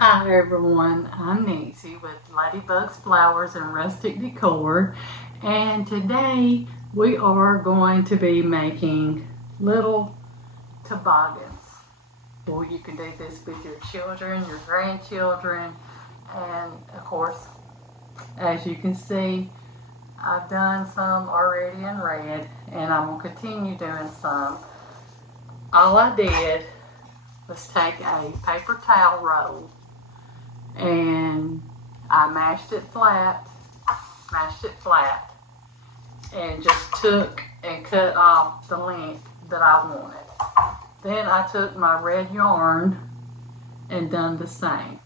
Hi everyone, I'm Nancy with Ladybugs Flowers and Rustic Decor, and today we are going to be making little toboggans. Well, you can do this with your children, your grandchildren, and of course, as you can see, I've done some already in red, and I'm going to continue doing some. All I did was take a paper towel roll and I mashed it flat, and just took and cut off the length that I wanted. Then I took my red yarn and done the same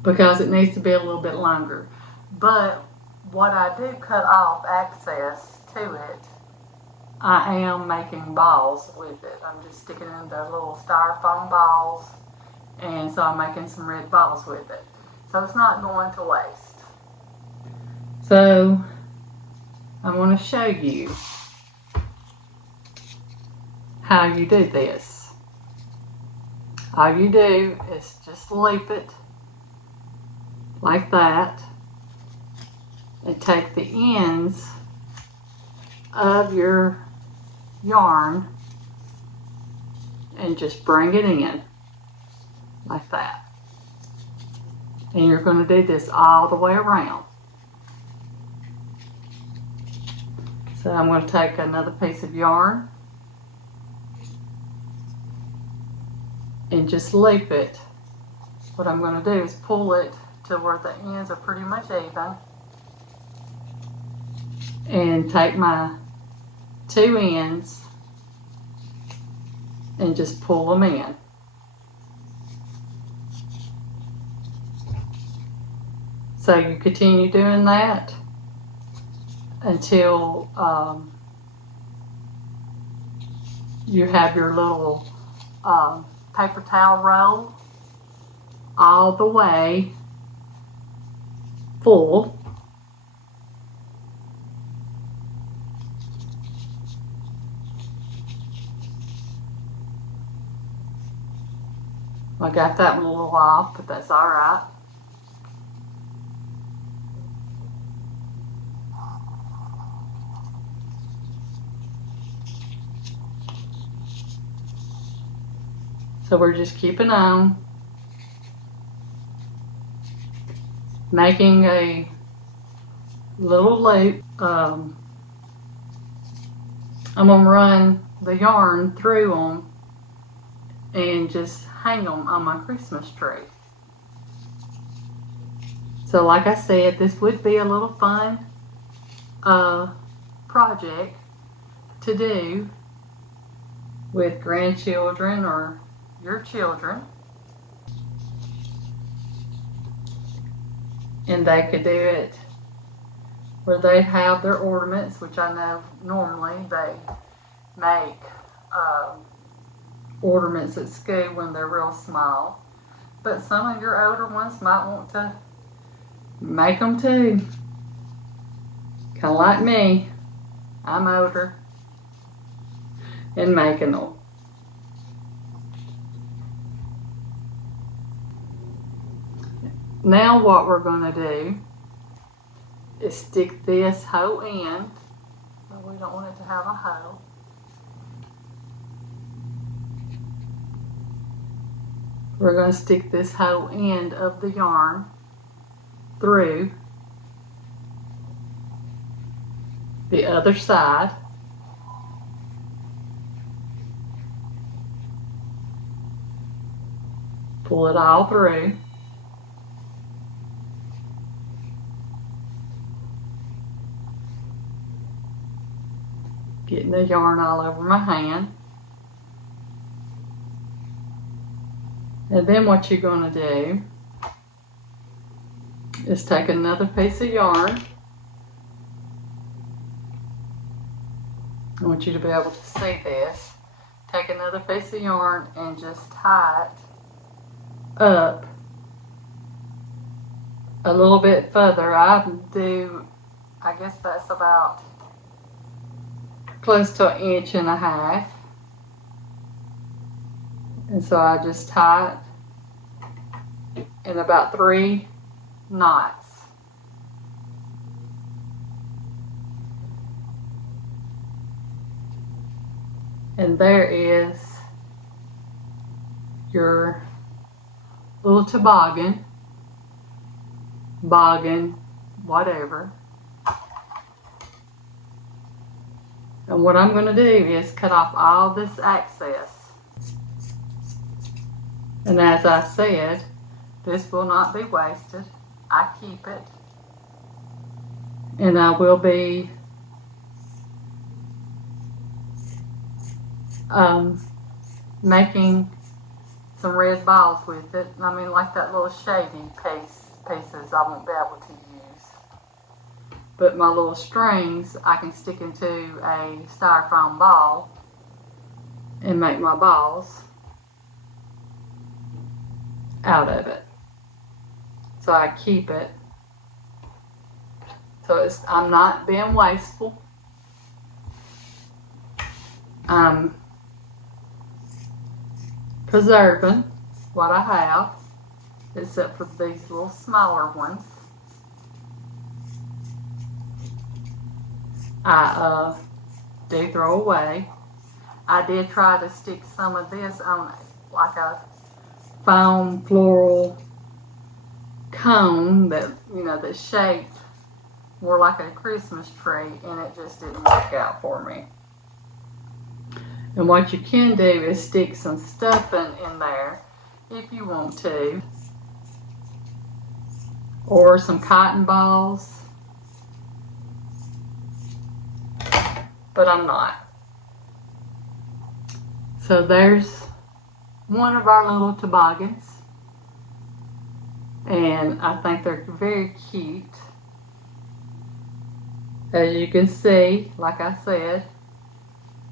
because it needs to be a little bit longer. But what I do cut off access to it, I am making balls with it. I'm just sticking in the little styrofoam balls, and so I'm making some red balls with it. So it's not going to waste. So I'm going to show you how you do this. All you do is just loop it like that and take the ends of your yarn and just bring it in like that. And you're going to do this all the way around. So I'm going to take another piece of yarn and just loop it. What I'm going to do is pull it to where the ends are pretty much even, and take my two ends and just pull them in. So you continue doing that until you have your little paper towel roll all the way full. I got that one a little off, but that's all right. So we're just keeping on, making a little loop. I'm going to run the yarn through them and just hang them on my Christmas tree. So like I said, this would be a little fun project to do with grandchildren or your children. And they could do it where they have their ornaments, which I know normally they make ornaments at school when they're real small. But some of your older ones might want to make them too. Kind of like me. I'm older and making them. Now what we're going to do is stick this hoe in, but we don't want it to have a hoe. We're going to stick this hoe end of the yarn through the other side. Pull it all through. Getting the yarn all over my hand. And then what you're going to do is take another piece of yarn. I want you to be able to see this. Take another piece of yarn and just tie it up a little bit further. I guess that's about close to 1.5 inches. And so I just tie it in about 3 knots. And there is your little toboggan, boggin, whatever. And what I'm going to do is cut off all this excess. And as I said, this will not be wasted. I keep it. And I will be making some red balls with it. I mean, like that little shady pieces I won't be able to use. But my little strings I can stick into a styrofoam ball and make my balls out of it. So I keep it. So I'm not being wasteful. I'm preserving what I have, except for these little smaller ones. I do throw away. I did try to stick some of this on like a foam floral cone that, you know, that's shaped more like a Christmas tree, and it just didn't work out for me. And what you can do is stick some stuffing in there if you want to, or some cotton balls, but I'm not. So there's one of our little toboggans, and I think they're very cute. As you can see, like I said,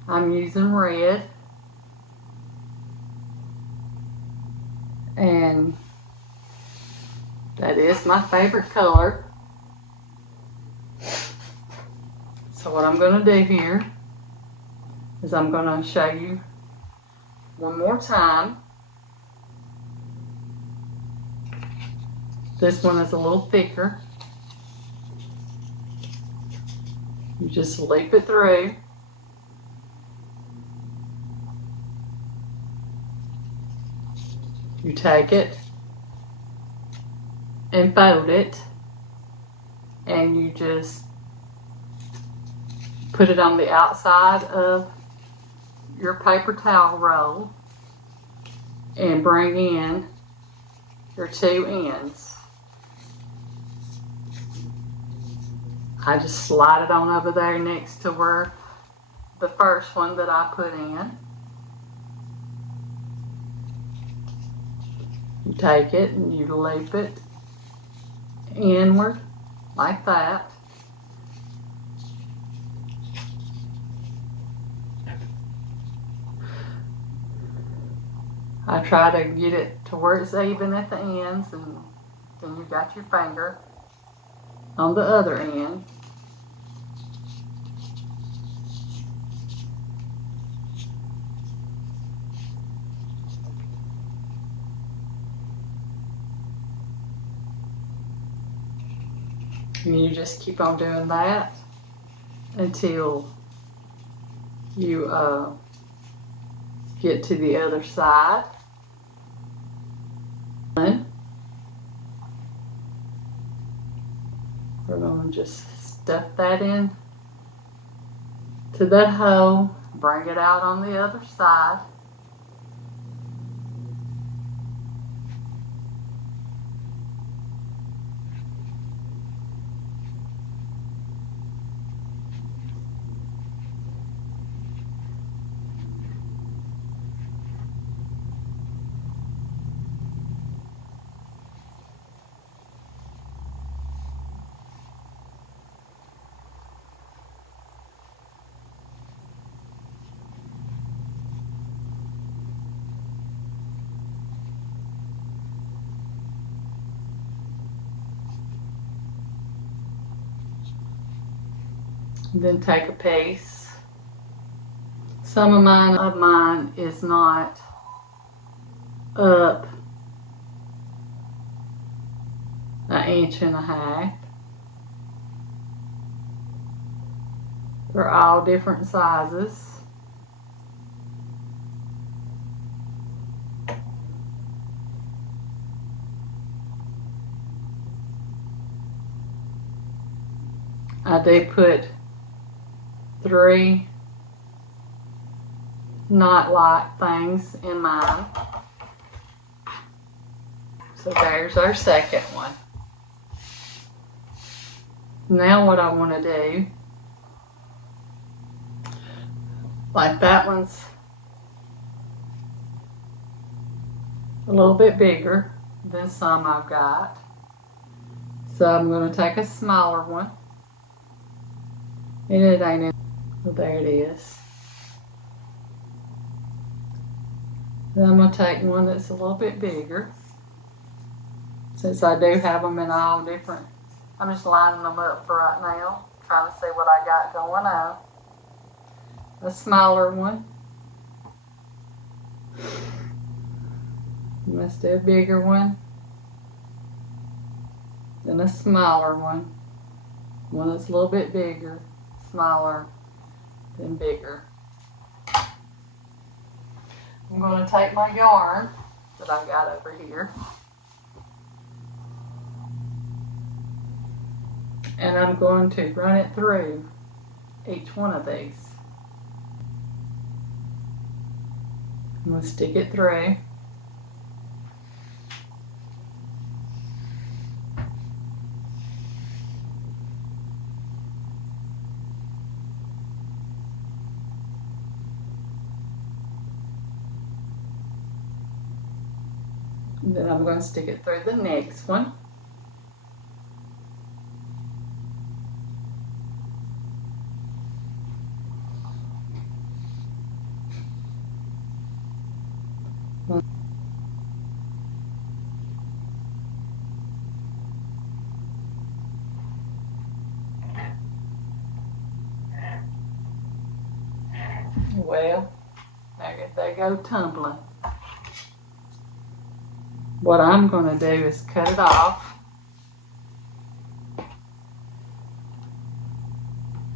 I'm using red, and that is my favorite color. So what I'm going to do here is I'm going to show you one more time. This one is a little thicker. You just leap it through. You take it and fold it, and you just put it on the outside of your paper towel roll and bring in your 2 ends. I just slide it on over there next to where the first one that I put in. You take it and you loop it inward like that. I try to get it to where it's even at the ends, and then you got your finger on the other end. And you just keep on doing that until you get to the other side. We're going to just stuff that in to that hole, bring it out on the other side. Then take a piece. Some of mine is not up 1.5 inches. They're all different sizes. I do put 3 knot-like things in mine. So there's our second one. Now what I want to do, like that one's a little bit bigger than some I've got. So I'm going to take a smaller one. And it ain't in. Well, there it is. Then I'm going to take one that's a little bit bigger. Since I do have them in all different, I'm just lining them up for right now, trying to see what I got going on. A smaller one. Let's do a bigger one. Then a smaller one. One that's a little bit bigger, smaller, then bigger. I'm going to take my yarn that I got over here. And I'm going to run it through each one of these. I'm going to stick it through. And then I'm going to stick it through the next one. Well, they go tumbling. What I'm going to do is cut it off,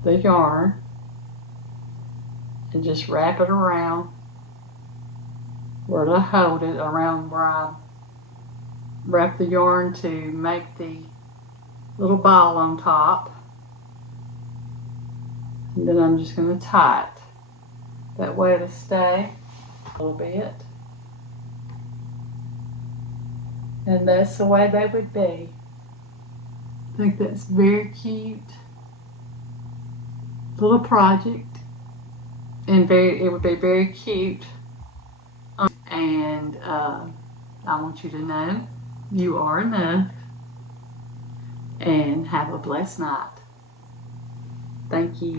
the yarn, and just wrap it around where to hold it, around where I wrap the yarn to make the little ball on top. And then I'm just going to tie it. That way it'll stay a little bit. And that's the way they would be. I think that's very cute. Little project. And it would be very cute. And I want you to know you are enough. And have a blessed night. Thank you.